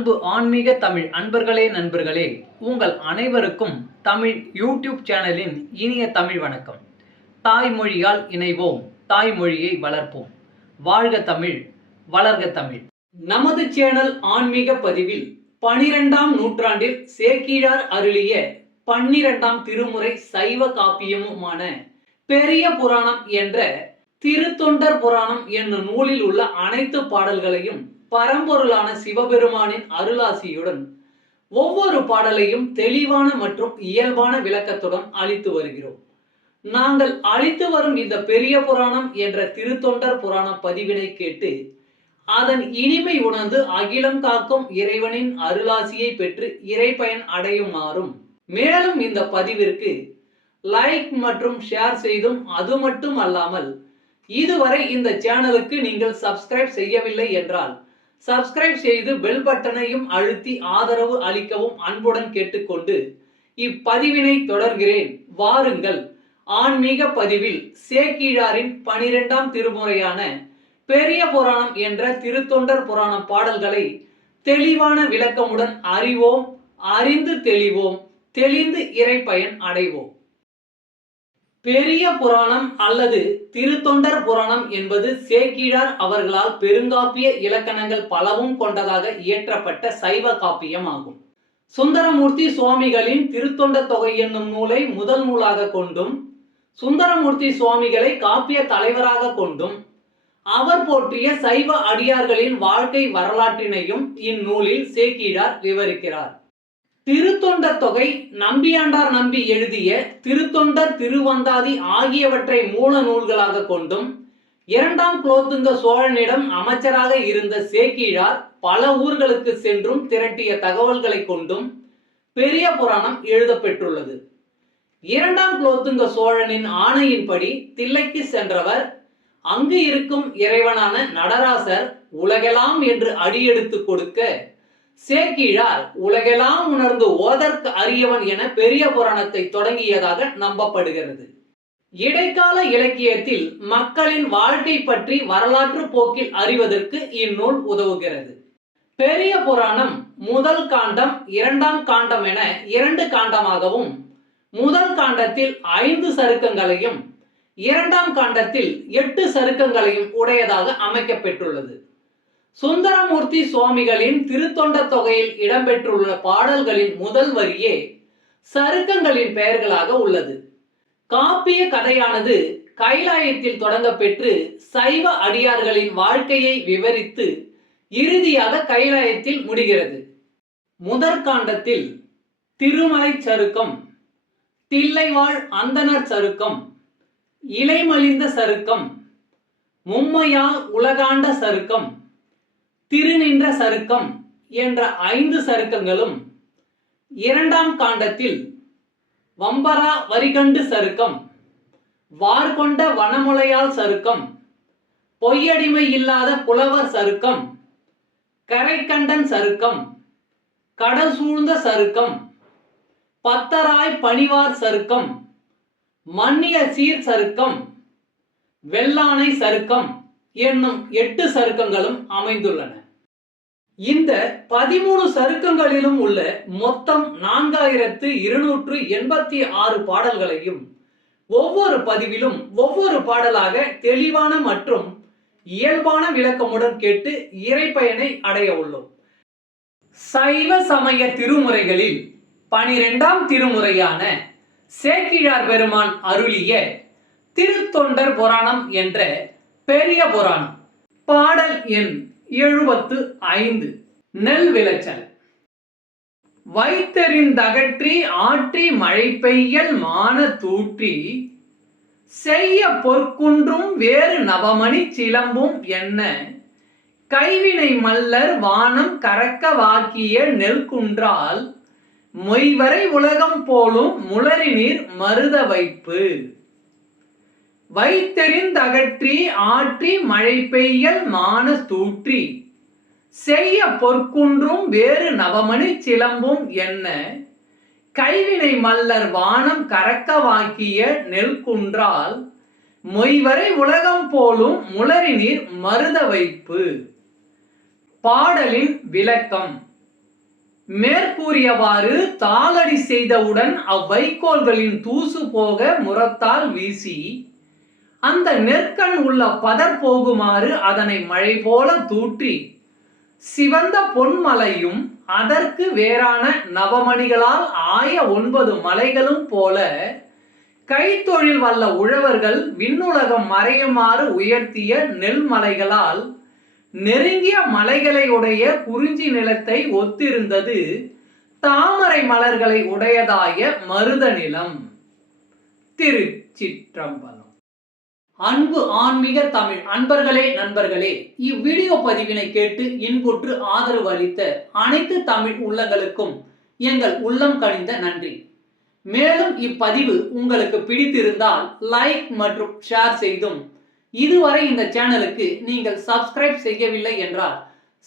அன்பு ஆன்மீக தமிழ் அன்பர்களே நண்பர்களே, உங்கள் அனைவருக்கும் தமிழ் யூடியூப் சேனலின் இனிய தமிழ் வணக்கம். தாய்மொழியால் இணைவோம், தாய்மொழியை வளர்ப்போம். வாழ்க தமிழ், வளர்க தமிழ். நமது சேனல் ஆன்மீக பதிவில் 12ஆம் நூற்றாண்டில் சேக்கிழார் அருளிய 12ஆம் திருமுறை சைவ காப்பியமுமான பெரிய புராணம் என்ற திருத்தொண்டர் புராணம் என்னும் நூலில் உள்ள அனைத்து பாடல்களையும் பரம்பொருளான சிவபெருமானின் அருளாசியுடன் ஒவ்வொரு பாடலையும் தெளிவான மற்றும் இயல்பான விளக்கத்துடன் அளித்து வருகிறோம். நாங்கள் அளித்து வரும் இந்த பெரிய புராணம் என்ற திருத்தொண்டர் புராணம் பதிவினை கேட்டு அதன் இனிமை உணர்ந்து அகிலம் காக்கும் இறைவனின் அருளாசியை பெற்று இறைப்பயன் அடையுமாறும், மேலும் இந்த பதிவிற்கு லைக் மற்றும் ஷேர் செய்தும், அது மட்டும் அல்லாமல் இதுவரை இந்த சேனலுக்கு நீங்கள் சப்ஸ்கிரைப் செய்யவில்லை என்றால் சப்ஸ்கிரைப் செய்து பெல் பட்டனையும் அழுத்தி ஆதரவு அளிக்கவும் அன்புடன் கேட்டுக்கொண்டு இப்பதிவினை தொடர்கிறேன். வாருங்கள், ஆன்மீக பதிவில் சேக்கிழாரின் 12ஆம் திருமுறையான பெரிய புராணம் என்ற திருத்தொண்டர் புராணம் பாடல்களை தெளிவான விளக்கமுடன் அறிவோம், அறிந்து தெளிவோம், தெளிந்து இறைப்பயன் அடைவோம். பெரிய புராணம் அல்லது திருத்தொண்டர் புராணம் என்பது சேக்கிழார் அவர்களால் பெருங்காப்பிய இலக்கணங்கள் பலவும் கொண்டதாக இயற்றப்பட்ட சைவ காப்பியம் ஆகும். சுந்தரமூர்த்தி சுவாமிகளின் திருத்தொண்ட தொகை என்னும் நூலை முதல் நூலாக கொண்டும், சுந்தரமூர்த்தி சுவாமிகளை காப்பிய தலைவராக கொண்டும், அவர் போற்றிய சைவ அடியார்களின் வாழ்க்கை வரலாற்றினையும் இந்நூலில் சேக்கிழார் விவரிக்கிறார். திருத்தொண்டர் தொகை நம்பியாண்டார் நம்பி எழுதிய திருத்தொண்டர் திருவந்தாதி ஆகியவற்றை மூல நூல்களாக கொண்டும், 2ஆம் குலோத்துங்க சோழனிடம் அமைச்சராக இருந்த சேக்கிழார் பல ஊர்களுக்கு சென்றும் திரட்டிய தகவல்களை கொண்டும் பெரிய புராணம் எழுதப்பெற்றுள்ளது. 2ஆம் குலோத்துங்க சோழனின் ஆணையின்படி தில்லைக்கு சென்றவர் அங்கு இருக்கும் இறைவனான நடராசர் உலகெல்லாம் என்று அடியெடுத்து கொடுக்க சேக்கிழார் உலகெல்லாம் உணர்ந்து ஓதற்கு அரியவன் என பெரிய புராணத்தை தொடங்கியதாக நம்பப்படுகிறது. இடைக்கால இலக்கியத்தில் மக்களின் வாழ்க்கை பற்றி வரலாற்று போக்கில் அறிவதற்கு இந்நூல் உதவுகிறது. பெரிய புராணம் முதல் காண்டம், 2ஆம் காண்டம் என 2 காண்டமாகவும், முதல் காண்டத்தில் 5 சருக்கங்களையும் 2ஆம் காண்டத்தில் 8 சருக்கங்களையும் உடையதாக அமைக்கப்பெற்றுள்ளது. சுந்தரமூர்த்தி சுவாமிகளின் திருத்தொண்ட தொகையில் இடம்பெற்றுள்ள பாடல்களின் முதல் வரியே சருக்கங்களின் பெயர்களாக உள்ளது. காப்பிய கதையானது கைலாயத்தில் தொடங்க பெற்று சைவ அடியார்களின் வாழ்க்கையை விவரித்து இறுதியாக கைலாயத்தில் முடிகிறது. முதற்காண்டத்தில் திருமலை சருக்கம், தில்லைவாழ் அந்தணர் சருக்கம், இலைமலிந்த சருக்கம், மும்மையால் உலகாண்ட சருக்கம், திருநின்ற சருக்கம் என்ற 5 சருக்கங்களும், 2ஆம் காண்டத்தில் வம்பரா வரிகண்டு சருக்கம், வார்கொண்ட வனமுலையால் சருக்கம், பொய்யடிமை இல்லாத புலவர் சருக்கம், கரைக்கண்டன் சருக்கம், கடல் சூழ்ந்த சருக்கம், பத்தராய் பணிவார் சருக்கம், மன்னிய சீர் சருக்கம், வெள்ளானை சருக்கம் என்னும் 8 சருக்கங்களும் அமைந்துள்ளன. இந்த 13 சருக்கங்களிலும் உள்ள மொத்தம் 4286 பாடல்களையும் ஒவ்வொரு பதிவிலும் ஒவ்வொரு பாடலாக தெளிவான மற்றும் இயல்பான விளக்கமுடன் கேட்டு இறைப்பயனை அடைய உள்ளோம். சைவ சமய திருமுறைகளில் 12ஆம் திருமுறையான சேக்கிழார் பெருமான் அருளிய திருத்தொண்டர் புராணம் என்ற பெரிய புராணம். பாடல் எண் 75. நெல் விளைச்சல். வைத்தெறிந்தகற்றி ஆற்றி மழை பெய்யல் மான தூற்றி செய்ய பொற்குன்றும் வேறு நவமணி சிலம்பும் என்ன கைவினை மல்லர் வானம் கரக்க வாக்கிய நெல் குன்றால் மொய்வரை உலகம் போலும் முளரி நீர் மருத வைப்பு. வைத்தெறிந்தகற்றி ஆற்றி மழை பெய்யல் மான தூற்றி செய்ய பொற்குன்றும் வேறு நவமணி சிலம்பும் என்ன கைவினை மல்லர் வானம் கரக்க வாக்கிய நெல் குன்றால் மொய்வரை உலகம் போலும் முளரி நீர் மருத வைப்பு. பாடலின் விளக்கம். மேற்கூறியவாறு தாளடி செய்தவுடன் அவ்வைக்கோல்களின் தூசு போக முரத்தால் வீசி அந்த நெற்கண் உள்ள பதர் போகுமாறு அதனை மழை போல தூற்றி சிவந்த பொன்மலையும் அதற்கு வேறான நவமணிகளால் ஆய 9 மலைகளும் போல கைத்தொழில் வல்ல உழவர்கள் விண்ணுலகம் மறையுமாறு உயர்த்திய நெல் மலைகளால் நெருங்கிய மலைகளை உடைய குறிஞ்சி நிலத்தை ஒத்திருந்தது தாமரை மலர்களை உடையதாய மருத நிலம். திருச்சிற்றம்பலம். அன்பு ஆன்மீக தமிழ் அன்பர்களே, நண்பர்களே, இவ்வீடியோ பதிவினை கேட்டு இன்புற்று ஆதரவு அளித்த அனைத்து தமிழ் உள்ளங்களுக்கும் எங்கள் உள்ளம் கனிந்த நன்றி. மேலும் இப்பதிவு உங்களுக்கு பிடித்திருந்தால் லைக் மற்றும் ஷேர் செய்தும், இதுவரை இந்த சேனலுக்கு நீங்கள் சப்ஸ்கிரைப் செய்யவில்லை என்றால்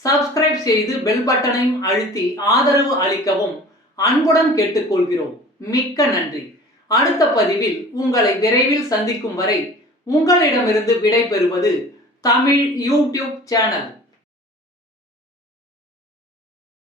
சப்ஸ்கிரைப் செய்து பெல் பட்டனையும் அழுத்தி ஆதரவு அளிக்கவும் அன்புடன் கேட்டுக்கொள்கிறோம். மிக்க நன்றி. அடுத்த பதிவில் உங்களை விரைவில் சந்திக்கும் வரை உங்களிடமிருந்து விடை பெறுவது தமிழ் யூடியூப் சேனல்.